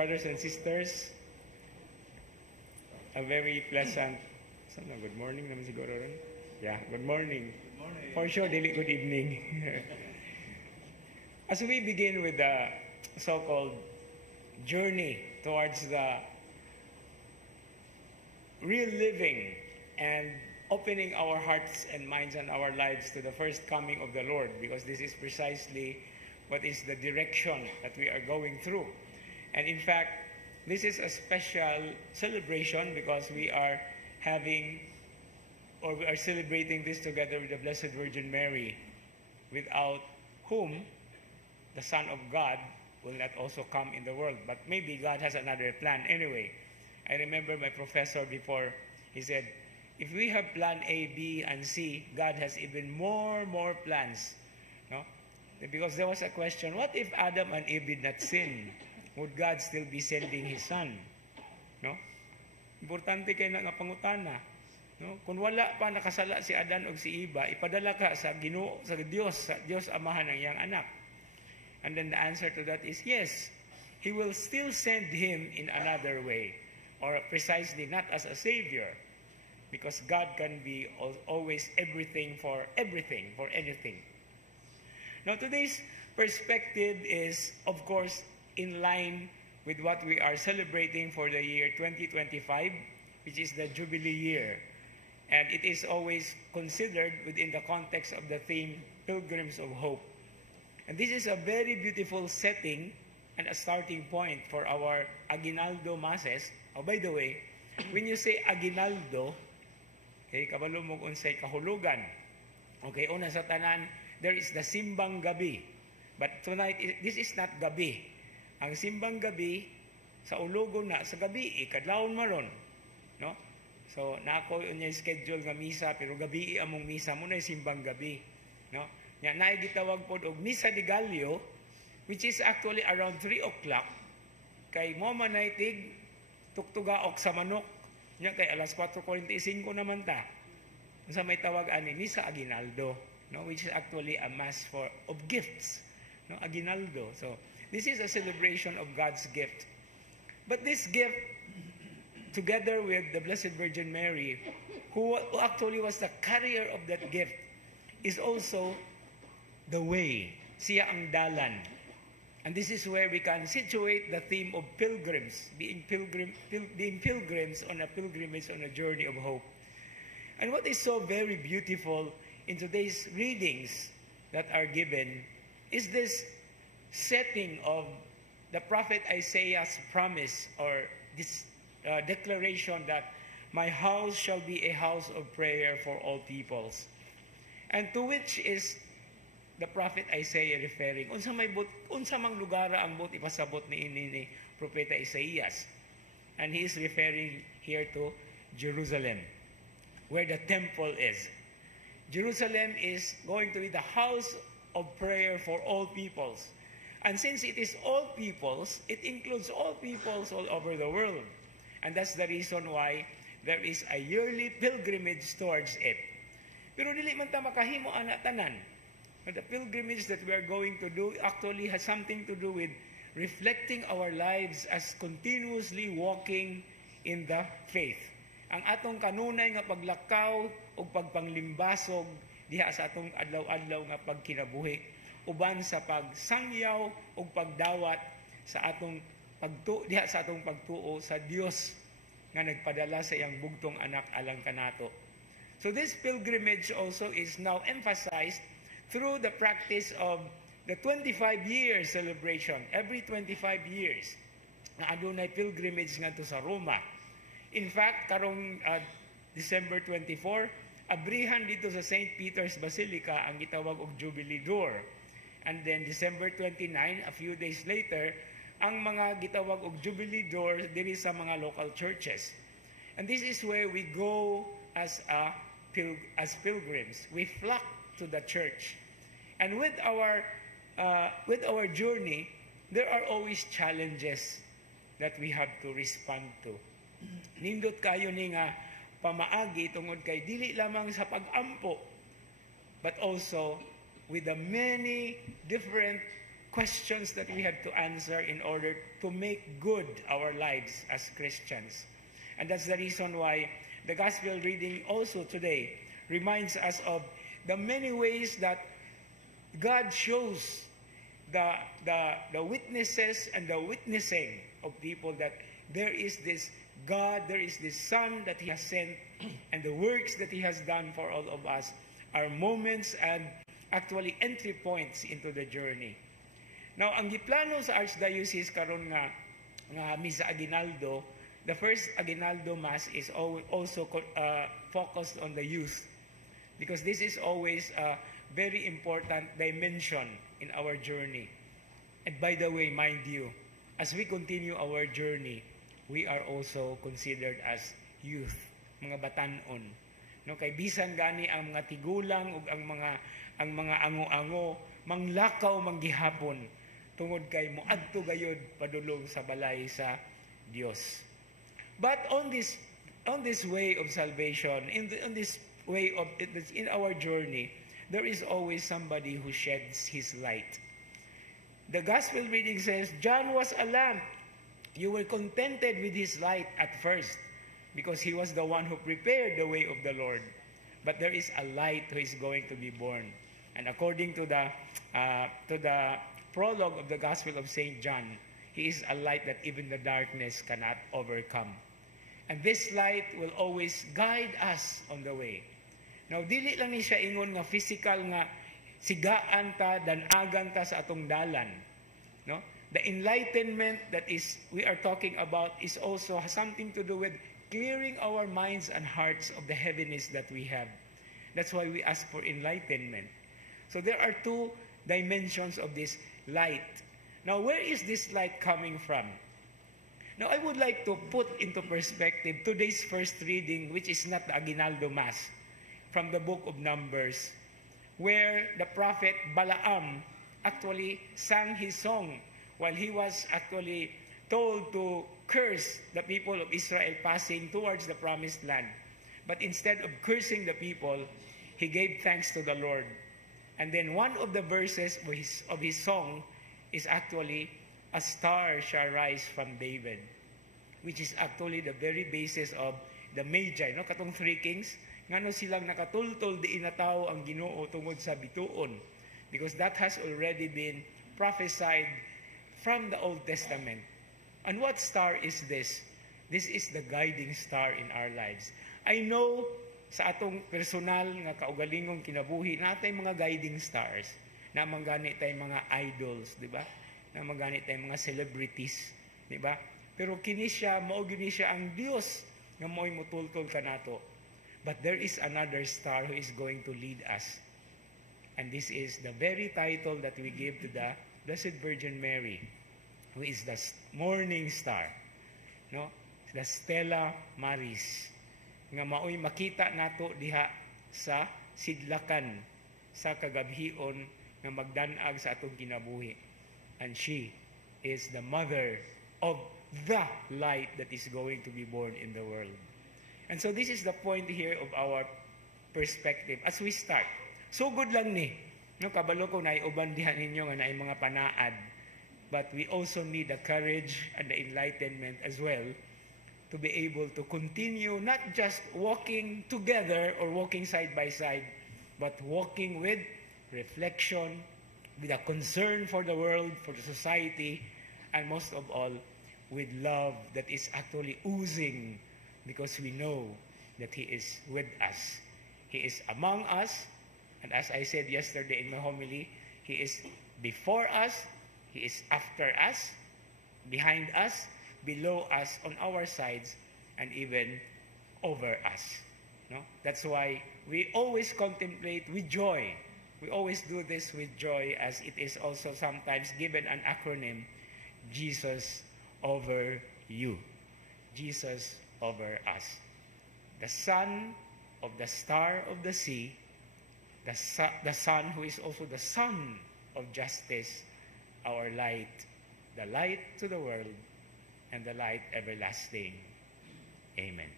brothers and sisters, a very pleasant, good morning naman siguro rin. Yeah, good morning. Good morning. For sure, dili good evening. As we begin with the so-called journey towards the real living and opening our hearts and minds and our lives to the first coming of the Lord, because this is precisely what is the direction that we are going through. And in fact, this is a special celebration because we are celebrating this together with the Blessed Virgin Mary, without whom the Son of God will not also come in the world. But maybe God has another plan. Anyway, I remember my professor before, he said, if we have plan A, B, and C, God has even more plans. No? Because there was a question, what if Adam and Eve did not sin? Would God still be sending His Son? No? Importante kayo nga pangutana. No? Kung wala pa nakasala si Adan o si Eva, ipadala ka sa Ginoo, sa Diyos Amahan ng iyang anak. And then the answer to that is yes, He will still send him in another way, or precisely not as a Savior, because God can be always everything for anything. Now today's perspective is, of course, in line with what we are celebrating for the year 2025, which is the Jubilee year. And it is always considered within the context of the theme, Pilgrims of Hope. And this is a very beautiful setting and a starting point for our Aguinaldo Masses. Oh, by the way, when you say Aguinaldo, okay, kabalo mo kung say kahulugan. Okay, una sa tanan, there is the Simbang Gabi. But tonight, this is not gabi. Ang Simbang Gabi, sa ulogon na, sa gabi, kadlawon maron. No? So, nako yun yung schedule nga misa, pero gabi among misa, muna yung Simbang Gabi. No? Nga, naigitawag po og Misa de Gallo, which is actually around 3 o'clock, kay mo manaytig, tuktugaok sa manok, nya kay alas 4:45 naman ta. Sa may tawag ani Misa Aguinaldo, no, which is actually a mass of gifts, no, Aguinaldo. So this is a celebration of God's gift. But this gift, together with the Blessed Virgin Mary, who actually was the carrier of that gift, is also the way. Siya ang dalan. And this is where we can situate the theme of pilgrims, being pilgrims on a pilgrimage on a journey of hope. And what is so very beautiful in today's readings that are given is this setting of the prophet Isaiah's promise, or this declaration that my house shall be a house of prayer for all peoples. And to which is the prophet Isaiah referring? Unsa mang lugar ang bot ipasabot ni propeta Isaias. And he is referring here to Jerusalem, where the temple is. Jerusalem is going to be the house of prayer for all peoples. And since it is all peoples, it includes all peoples all over the world. And that's the reason why there is a yearly pilgrimage towards it. Pero dili man ta makahimo ana tanan. The pilgrimage that we are going to do actually has something to do with reflecting our lives as continuously walking in the faith. Ang atong kanunay nga paglakaw o pagpanglimbasog diha sa atong adlaw-adlaw nga pagkinabuhi, uban sa pagsangyaw o pagdawat sa atong diha sa atong pagtuo sa Dios nga nagpadala sa iyang bugtong anak alang kanato. So this pilgrimage also is now emphasized through the practice of the 25-year celebration. Every 25 years, na adunay pilgrimage ngadto sa Roma. In fact, karong December 24, abrihan dito sa St. Peter's Basilica ang gitawag og Jubilee Door. And then December 29, a few days later, ang mga gitawag og Jubilee Door diri sa mga local churches. And this is where we go as pilgrims. We flock to the church. And with our journey, there are always challenges that we have to respond to. Nindot kayo ni nga pamaagi tungod kay dili lamang sa pag-ampo, but also with the many different questions that we have to answer in order to make good our lives as Christians. And that's the reason why the gospel reading also today reminds us of the many ways that God shows the witnesses and the witnessing of people that there is this God, there is this Son that He has sent, and the works that He has done for all of us are moments and actually entry points into the journey. Now, ang giplano sa Archdiocese karon nga Misa Aguinaldo, the first Aguinaldo Mass is also focused on the youth, because this is always a very important dimension in our journey. And by the way, mind you, as we continue our journey, we are also considered as youth, mga batanon. No, kay bisan gani ang mga tigulang ug ang mga ango-ango manglakaw manggihapon tungod kay moadto gayud padulong sa balay sa Dios. But on this way of salvation, in this way of in our journey, there is always somebody who sheds his light. The gospel reading says, John was a lamp. You were contented with his light at first, because he was the one who prepared the way of the Lord. But there is a light who is going to be born. And according to the prologue of the Gospel of St. John, he is a light that even the darkness cannot overcome. And this light will always guide us on the way. Now, dili lang ni siya ingon nga physical nga sigaan ta, danagan ta sa atong dalan. No? The enlightenment that we are talking about is also has something to do with clearing our minds and hearts of the heaviness that we have. That's why we ask for enlightenment. So there are two dimensions of this light. Now, where is this light coming from? Now, I would like to put into perspective today's first reading, which is not the Aguinaldo Mass, from the book of Numbers, where the prophet Balaam actually sang his song while he was actually told to curse the people of Israel passing towards the promised land. But instead of cursing the people, he gave thanks to the Lord. And then one of the verses of his song is actually, a star shall rise from David, which is actually the very basis of the Magi, no? Katong three kings, ngano silang nakatultol di inataw ang Ginoo tungod sa bituon, because that has already been prophesied from the Old Testament. And what star is this? This is the guiding star in our lives. I know sa atong personal nga kaugalingong kinabuhi natay mga guiding stars, na mangganit tay mga idols, di ba? Na mangganit tay mga celebrities, di ba? Pero kini siya, mao gini siya ang Dios nga mo'y mutultol kanato. But there is another star who is going to lead us. And this is the very title that we give to the Blessed Virgin Mary, who is the morning star, no? The Stella Maris, nga maoy makita nato diha sa sidlakan sa kagabhion nga magdanag sa atong kinabuhi. And she is the mother of the light that is going to be born in the world. And so this is the point here of our perspective as we start. So good lang ni, no, kabalo ko na iuban diha ninyo nga naay mga panaad, but we also need the courage and the enlightenment as well to be able to continue not just walking together or walking side by side, but walking with reflection, with a concern for the world, for the society, and most of all, with love that is actually oozing, because we know that He is with us. He is among us, and as I said yesterday in my homily, He is before us, He is after us, behind us, below us, on our sides, and even over us. No? That's why we always contemplate with joy. We always do this with joy, as it is also sometimes given an acronym, Jesus over you. Jesus over us. The Son of the star of the sea, the Son who is also the Son of justice, our light, the light to the world, and the light everlasting. Amen.